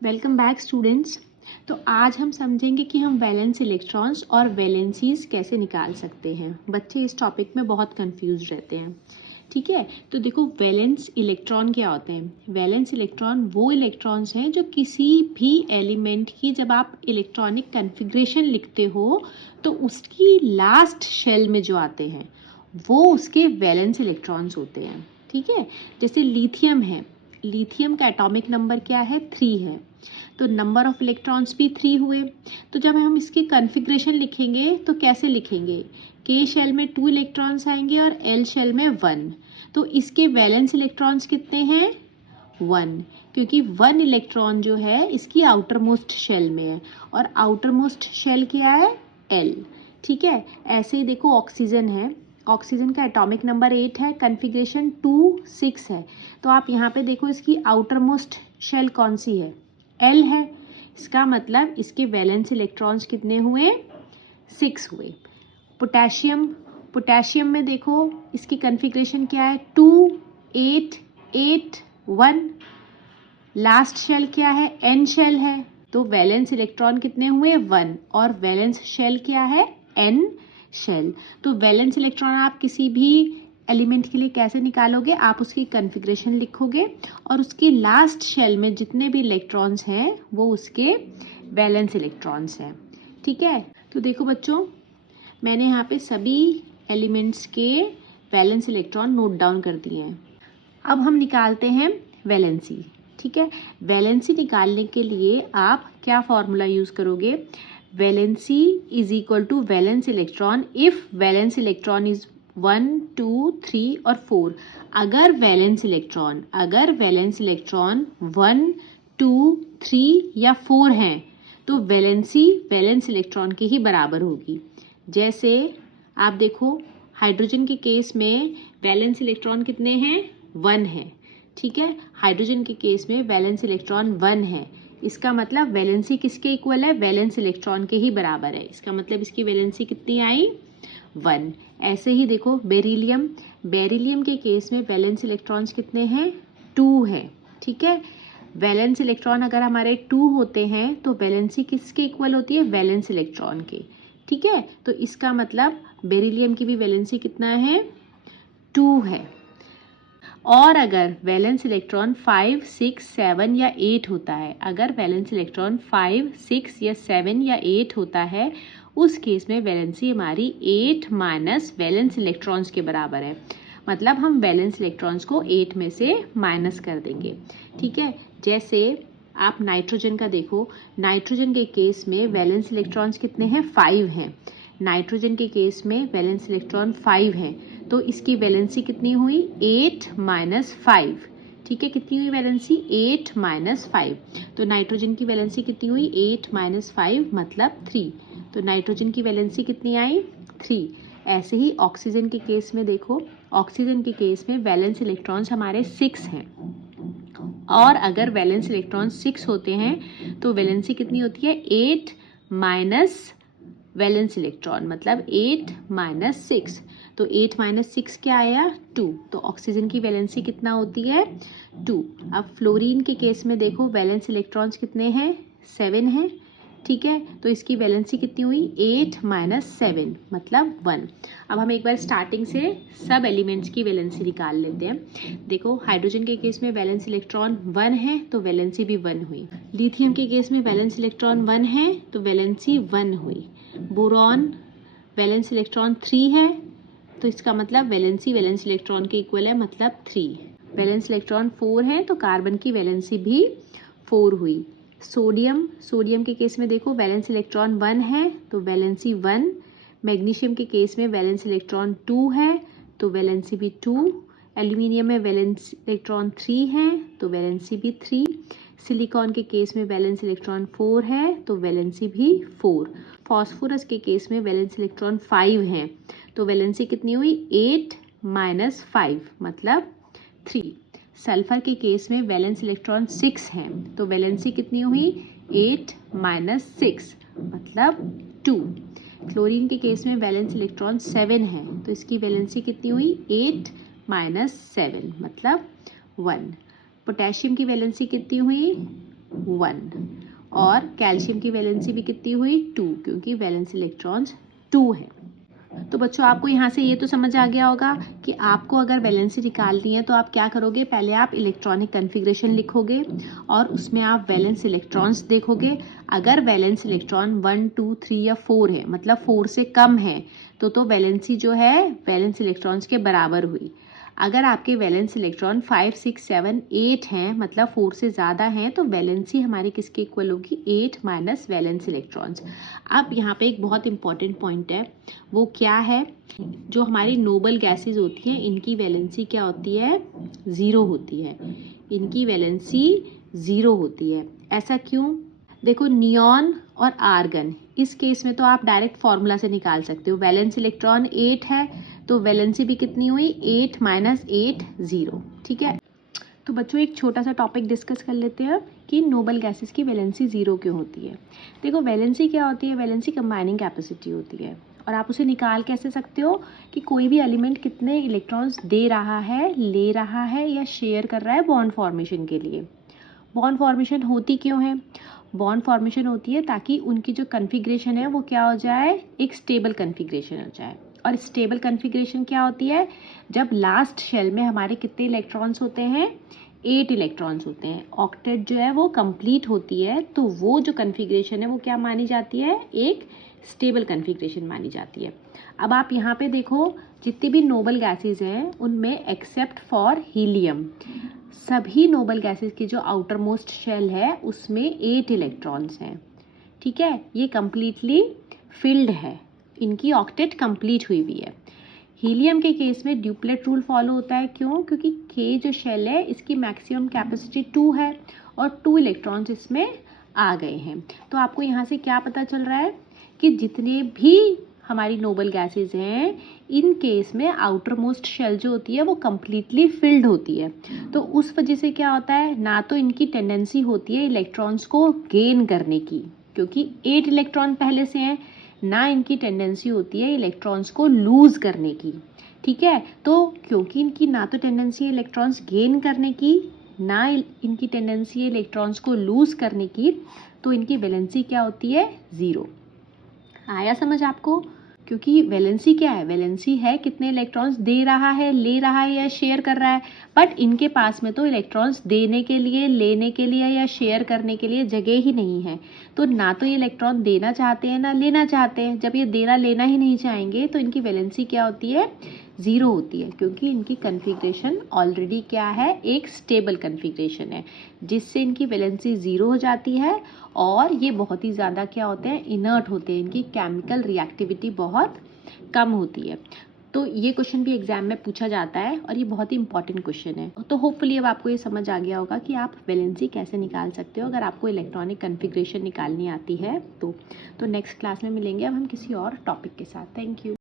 Welcome back students. तो आज हम समझेंगे कि हम वैलेंस इलेक्ट्रॉन्स और वैलेंसीज कैसे निकाल सकते हैं। बच्चे इस टॉपिक में बहुत कंफ्यूज रहते हैं। ठीक है, तो देखो वैलेंस इलेक्ट्रॉन क्या होते हैं। वैलेंस इलेक्ट्रॉन वो इलेक्ट्रॉन्स हैं जो किसी भी एलिमेंट की जब आप इलेक्ट्रॉनिक कन्फिग्रेशन लिखते हो तो उसकी लास्ट शेल में जो आते हैं वो उसके वैलेंस इलेक्ट्रॉन्स होते हैं। ठीक है, जैसे लिथियम है, लिथियम का एटॉमिक नंबर क्या है, 3 है, तो नंबर ऑफ इलेक्ट्रॉन्स भी 3 हुए। तो जब हम इसकी कन्फिग्रेशन लिखेंगे तो कैसे लिखेंगे, के शेल में 2 इलेक्ट्रॉन्स आएंगे और एल शेल में 1। तो इसके वैलेंस इलेक्ट्रॉन्स कितने हैं, 1, क्योंकि 1 इलेक्ट्रॉन जो है इसकी आउटर मोस्ट शेल में है और आउटर मोस्ट शेल क्या है, एल। ठीक है, ऐसे ही देखो ऑक्सीजन है, ऑक्सीजन का एटॉमिक नंबर 8 है, कन्फिग्रेशन 2 6 है। तो आप यहाँ पे देखो इसकी आउटर मोस्ट शेल कौन सी है, एल है। इसका मतलब इसके वैलेंस इलेक्ट्रॉन्स कितने हुए, 6 हुए। पोटेशियम, पोटेशियम में देखो इसकी कन्फिग्रेशन क्या है, 2 8 8 1। लास्ट शेल क्या है, एन शेल है, तो वैलेंस इलेक्ट्रॉन कितने हुए, 1, और वैलेंस शेल क्या है, एन शेल। तो वैलेंस इलेक्ट्रॉन आप किसी भी एलिमेंट के लिए कैसे निकालोगे, आप उसकी कन्फिग्रेशन लिखोगे और उसकी लास्ट शेल में जितने भी इलेक्ट्रॉन्स हैं वो उसके वैलेंस इलेक्ट्रॉन्स हैं। ठीक है, तो देखो बच्चों मैंने यहाँ पे सभी एलिमेंट्स के वैलेंस इलेक्ट्रॉन नोट डाउन कर दिए हैं। अब हम निकालते हैं वैलेंसी। ठीक है, वैलेंसी निकालने के लिए आप क्या फॉर्मूला यूज़ करोगे, valency is equal to valence electron if valence electron is 1 2 3 और 4। अगर वैलेंस इलेक्ट्रॉन 1 2 3 या 4 हैं तो वैलेंसी वैलेंस इलेक्ट्रॉन के ही बराबर होगी। जैसे आप देखो हाइड्रोजन के केस में वैलेंस इलेक्ट्रॉन कितने हैं, 1 है। ठीक है, हाइड्रोजन के केस में वैलेंस इलेक्ट्रॉन 1 है। इसका मतलब वैलेंसी किसके इक्वल है, वैलेंस इलेक्ट्रॉन के ही बराबर है। इसका मतलब इसकी वैलेंसी कितनी आई, 1। ऐसे ही देखो बेरिलियम, बेरिलियम के केस में वैलेंस इलेक्ट्रॉन्स कितने हैं, 2 है। ठीक है, वैलेंस इलेक्ट्रॉन अगर हमारे 2 होते हैं तो वैलेंसी किसके इक्वल होती है, वैलेंस इलेक्ट्रॉन के। ठीक है, तो इसका मतलब बेरिलियम की भी वैलेंसी कितना है, 2 है। और अगर वैलेंस इलेक्ट्रॉन 5 6 7 या 8 होता है, अगर वैलेंस इलेक्ट्रॉन 5 6 या 7 या 8 होता है उस केस में वैलेंसी हमारी 8 माइनस वैलेंस इलेक्ट्रॉन्स के बराबर है। मतलब हम वैलेंस इलेक्ट्रॉन्स को 8 में से माइनस कर देंगे। ठीक है, जैसे आप नाइट्रोजन का देखो, नाइट्रोजन के केस में वैलेंस इलेक्ट्रॉन्स कितने हैं, 5 हैं। नाइट्रोजन के केस में वैलेंस इलेक्ट्रॉन 5 हैं, तो इसकी वैलेंसी कितनी हुई, 8 माइनस 5। ठीक है, कितनी हुई वैलेंसी, 8 माइनस 5। तो नाइट्रोजन की वैलेंसी कितनी हुई, 8 माइनस 5 मतलब 3। तो नाइट्रोजन की वैलेंसी कितनी आई, 3। ऐसे ही ऑक्सीजन के केस में देखो, ऑक्सीजन के केस में वैलेंस इलेक्ट्रॉन्स हमारे 6 हैं और अगर वैलेंस इलेक्ट्रॉन्स 6 होते हैं तो वैलेंसी कितनी होती है, 8 माइनस वैलेंस इलेक्ट्रॉन मतलब 8 माइनस 6। तो 8 माइनस 6 क्या आया, 2। तो ऑक्सीजन की वैलेंसी कितना होती है, 2। अब फ्लोरीन के केस में देखो वैलेंस इलेक्ट्रॉन्स कितने हैं, 7 हैं। ठीक है, तो इसकी वैलेंसी कितनी हुई, 8 माइनस 7 मतलब 1। अब हम एक बार स्टार्टिंग से सब एलिमेंट्स की वैलेंसी निकाल लेते हैं। देखो हाइड्रोजन के केस में वैलेंस इलेक्ट्रॉन 1 है तो वैलेंसी भी 1 हुई। लिथियम के केस में वैलेंस इलेक्ट्रॉन 1 है तो वैलेंसी 1 हुई। बोरॉन वैलेंस इलेक्ट्रॉन 3 है तो इसका मतलब वैलेंसी वैलेंस इलेक्ट्रॉन के इक्वल है मतलब 3। वैलेंस इलेक्ट्रॉन 4 है तो कार्बन की वैलेंसी भी 4 हुई। सोडियम, सोडियम के केस में देखो वैलेंस इलेक्ट्रॉन 1 है तो वैलेंसी 1। मैग्नीशियम के केस में वैलेंस इलेक्ट्रॉन 2 है तो वैलेंसी भी 2। एल्यूमिनियम में वैलेंस इलेक्ट्रॉन 3 है तो वैलेंसी भी 3। सिलिकॉन के केस में वैलेंस इलेक्ट्रॉन 4 है तो वैलेंसी भी 4। फॉस्फोरस के केस में वैलेंस इलेक्ट्रॉन 5 है तो वैलेंसी कितनी हुई, 8 माइनस 5 मतलब 3। सल्फर के केस में वैलेंस इलेक्ट्रॉन 6 है तो वैलेंसी कितनी हुई, 8 माइनस 6 मतलब 2। क्लोरीन के केस में वैलेंस इलेक्ट्रॉन 7 है तो इसकी वैलेंसी कितनी हुई, 8 माइनस 7 मतलब 1। पोटेशियम की वैलेंसी कितनी हुई, 1 और कैल्शियम की वैलेंसी भी कितनी हुई 2 क्योंकि वैलेंस इलेक्ट्रॉन्स 2 है। तो बच्चों आपको यहाँ से ये तो समझ आ गया होगा कि आपको अगर वैलेंसी निकालनी है तो आप क्या करोगे, पहले आप इलेक्ट्रॉनिक कन्फिग्रेशन लिखोगे और उसमें आप वैलेंस इलेक्ट्रॉन्स देखोगे। अगर वैलेंस इलेक्ट्रॉन 1 2 3 या 4 है, मतलब 4 से कम है, तो वैलेंसी जो है वैलेंस इलेक्ट्रॉन्स के बराबर हुई। अगर आपके वैलेंस इलेक्ट्रॉन 5 6 7 8 हैं, मतलब 4 से ज़्यादा हैं, तो वैलेंसी हमारी किसके इक्वल होगी 8 माइनस वैलेंस इलेक्ट्रॉन्स। अब यहाँ पे एक बहुत इंपॉर्टेंट पॉइंट है, वो क्या है, जो हमारी नोबल गैसेज होती हैं इनकी वैलेंसी क्या होती है 0 होती है। इनकी वैलेंसी 0 होती है। ऐसा क्यों? देखो नियॉन और आर्गन, इस केस में तो आप डायरेक्ट फॉर्मूला से निकाल सकते हो। वैलेंस इलेक्ट्रॉन 8 है तो वैलेंसी भी कितनी हुई 8 माइनस 8 0। ठीक है, तो बच्चों एक छोटा सा टॉपिक डिस्कस कर लेते हैं कि नोबल गैसेस की वैलेंसी 0 क्यों होती है। देखो वैलेंसी क्या होती है, वैलेंसी कंबाइनिंग कैपेसिटी होती है और आप उसे निकाल कैसे सकते हो कि कोई भी एलिमेंट कितने इलेक्ट्रॉन्स दे रहा है, ले रहा है या शेयर कर रहा है बॉन्ड फॉर्मेशन के लिए। बॉन्ड फॉर्मेशन होती क्यों है? बॉन्ड फॉर्मेशन होती है ताकि उनकी जो कन्फिग्रेशन है वो क्या हो जाए, एक स्टेबल कन्फिग्रेशन हो जाए। और स्टेबल कन्फिग्रेशन क्या होती है, जब लास्ट शेल में हमारे कितने इलेक्ट्रॉन्स होते हैं 8 इलेक्ट्रॉन्स होते हैं। ऑक्टेट जो है वो कंप्लीट होती है तो वो जो कन्फिग्रेशन है वो क्या मानी जाती है, एक स्टेबल कन्फिग्रेशन मानी जाती है। अब आप यहाँ पे देखो जितनी भी नोबल गैसेज हैं उनमें एक्सेप्ट फॉर हीलियम, सभी नोबल गैसेस की जो आउटर मोस्ट शेल है उसमें 8 इलेक्ट्रॉन्स हैं। ठीक है, ये कंप्लीटली फिल्ड है, इनकी ऑक्टेट कंप्लीट हुई हुई है। हीलियम के केस में ड्यूप्लेट रूल फॉलो होता है। क्यों? क्योंकि के जो शेल है इसकी मैक्सिमम कैपेसिटी 2 है और 2 इलेक्ट्रॉन्स इसमें आ गए हैं। तो आपको यहाँ से क्या पता चल रहा है कि जितने भी हमारी नोबल गैसेज हैं इन केस में आउटर मोस्ट शेल जो होती है वो कम्प्लीटली फिल्ड होती है। तो उस वजह से क्या होता है, ना तो इनकी टेंडेंसी होती है इलेक्ट्रॉन्स को गेन करने की क्योंकि 8 इलेक्ट्रॉन पहले से हैं, ना इनकी टेंडेंसी होती है इलेक्ट्रॉन्स को लूज करने की। ठीक है, तो क्योंकि इनकी ना तो टेंडेंसी है इलेक्ट्रॉन्स गेन करने की, ना इनकी टेंडेंसी है इलेक्ट्रॉन्स को लूज करने की, तो इनकी वैलेंसी क्या होती है 0। आया समझ आपको? क्योंकि वैलेंसी क्या है, वैलेंसी है कितने इलेक्ट्रॉन्स दे रहा है, ले रहा है या शेयर कर रहा है। बट इनके पास में तो इलेक्ट्रॉन्स देने के लिए, लेने के लिए या शेयर करने के लिए जगह ही नहीं है। तो ना तो ये इलेक्ट्रॉन देना चाहते हैं ना लेना चाहते हैं। जब ये देना लेना ही नहीं चाहेंगे तो इनकी वैलेंसी क्या होती है 0 होती है क्योंकि इनकी कन्फिग्रेशन ऑलरेडी क्या है, एक स्टेबल कन्फिग्रेशन है जिससे इनकी वैलेंसी 0 हो जाती है और ये बहुत ही ज़्यादा क्या होते हैं, इनर्ट होते हैं, इनकी केमिकल रिएक्टिविटी बहुत कम होती है। तो ये क्वेश्चन भी एग्जाम में पूछा जाता है और ये बहुत ही इंपॉर्टेंट क्वेश्चन है। तो होपफुली अब आपको ये समझ आ गया होगा कि आप वैलेंसी कैसे निकाल सकते हो अगर आपको इलेक्ट्रॉनिक कन्फिग्रेशन निकालनी आती है तो नेक्स्ट क्लास में मिलेंगे अब हम किसी और टॉपिक के साथ। Thank you.